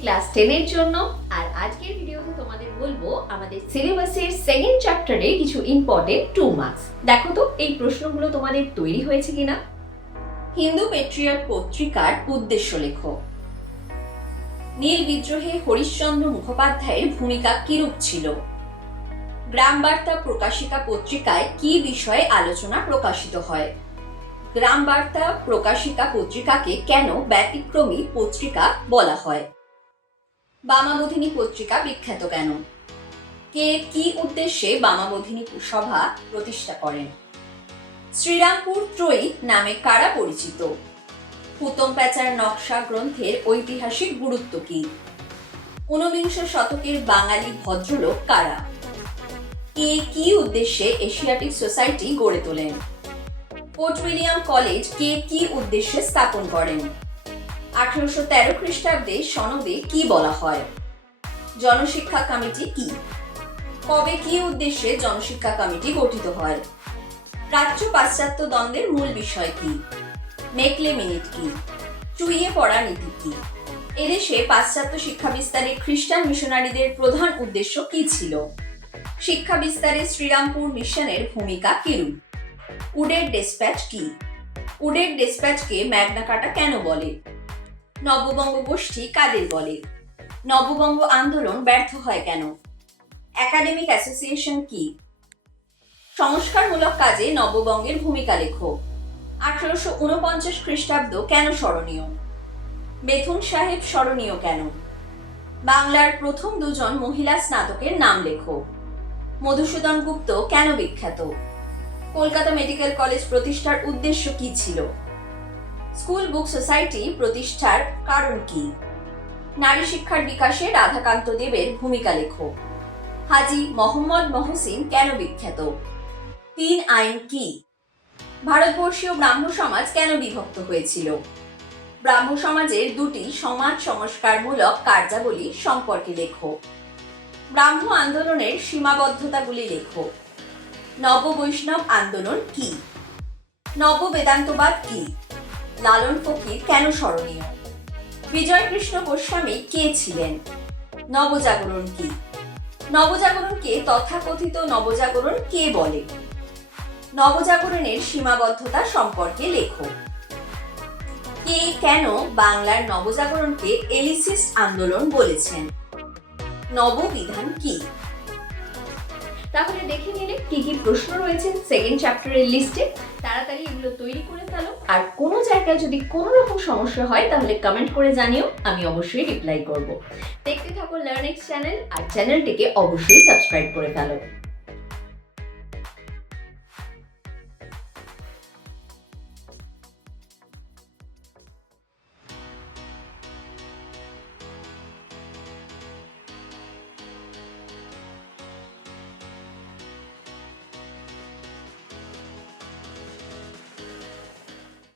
Class 10 এর জন্য। আর আজকের ভিডিওতে তোমাদের বলবো আমাদের সিলেবাসের সেকেন্ড চ্যাপ্টারে কিছু ইম্পর্টেন্ট 2 মার্কস। দেখো তো এই প্রশ্নগুলো তোমাদের তৈরি হয়েছে কিনা। হিন্দু পেট্রিয়ট পত্রিকার উদ্দেশ্য লেখো। নীল বিদ্রোহে হরিশ্চন্দ্র মুখোপাধ্যায়ের ভূমিকা কিরূপ ছিল? গ্রাম বার্তা প্রকাশিকা পত্রিকায় কি বিষয়ে আলোচনা প্রকাশিত হয়? গ্রাম বার্তা প্রকাশিকা পত্রিকাকে কেন ব্যতিক্রমী পত্রিকা বলা হয়? বামাবোধিনী পত্রিকা বিখ্যাত কেন? কে কি উদ্দেশ্যে বামাবোধিনী সভা প্রতিষ্ঠা করেন? শ্রীরামপুর ত্রয়ী নামে কারা পরিচিত? হুতম প্যাঁচার নকশা গ্রন্থের ঐতিহাসিক গুরুত্ব কি? ঊনবিংশ শতকের বাঙালি ভদ্রলোক কারা? কে কি উদ্দেশ্যে এশিয়াটিক সোসাইটি গড়ে তোলেন? ফোর্ট উইলিয়াম কলেজ কে কি উদ্দেশ্যে স্থাপন করেন? 1813 খ্রিস্টাব্দে সনদে কি বলা হয়? জনশিক্ষা কমিটি কি? কবে কি উদ্দেশ্যে জনশিক্ষা কমিটি গঠিত হয়? প্রাচ্য পাশ্চাত্য দ্বন্দ্বের মূল বিষয় কি? মেকলে মিনিট কি? চুইয়ে পড়া নীতি কি? এদেশে পাশ্চাত্য শিক্ষা বিস্তারে খ্রিস্টান মিশনারিদের প্রধান উদ্দেশ্য কি ছিল? শিক্ষা বিস্তারে শ্রীরামপুর মিশনের ভূমিকা কিরূপ? উডের ডেসপ্যাচ কি? উডের ডেসপ্যাচকে ম্যাগনা কার্টা কেন বলে? নববঙ্গ গোষ্ঠী কাদের বলে? নববঙ্গ আন্দোলন ব্যর্থ হয় কেন? একাডেমিক অ্যাসোসিয়েশন কি? সংস্কারমূলক কাজে নববঙ্গের ভূমিকা লেখো। 1849 খ্রিস্টাব্দ কেন স্মরণীয়? বেথুন সাহেব স্মরণীয় কেন? বাংলার প্রথম দুজন মহিলা স্নাতকের নাম লেখো। মধুসূদন গুপ্ত কেন বিখ্যাত? কলকাতা মেডিকেল কলেজ প্রতিষ্ঠার উদ্দেশ্য কি ছিল? স্কুল বুক সোসাইটি প্রতিষ্ঠার কারণ কি? নারী শিক্ষার বিকাশে রাধাকান্ত দেবের ভূমিকা লেখো। হাজী মোহাম্মদ মহসিন কেন বিখ্যাত? 3 আইন কি? ভারতবর্ষীয় ব্রাহ্ম সমাজ কেন বিভক্ত হয়েছিল? ব্রাহ্ম সমাজের 2টি সমাজ সংস্কারমূলক কার্যাবলী সম্পর্কে লেখো। ব্রাহ্ম আন্দোলনের সীমাবদ্ধতাগুলি লেখো। নব বৈষ্ণব আন্দোলন কি? নব বেদান্তবাদ কি? লালন ফকির কেন স্মরণীয়? বিজয় কৃষ্ণ গোস্বামী কে ছিলেন? নবজাগরণ কি? নবজাগরণকে তথাকথিত নবজাগরণ কে বলে? নবজাগরণের সীমাবদ্ধতা সম্পর্কে লেখো। কে কেন বাংলার নবজাগরণকে এলিসিস্ট আন্দোলন বলেছেন? নববিধান কি? তাহলে দেখে নিলে কি কি প্রশ্ন রয়েছে সেকেন্ড চ্যাপ্টারের লিস্টে। তাড়াতাড়ি এগুলো তৈরি করে ফেলো। আর কোনো জায়গায় যদি কোনো রকম সমস্যা হয় তাহলে কমেন্ট করে জানিও, আমি অবশ্যই রিপ্লাই করব। দেখতে থাকো লার্নেক্স চ্যানেল, আর চ্যানেলটিকে অবশ্যই সাবস্ক্রাইব করে ফেলো।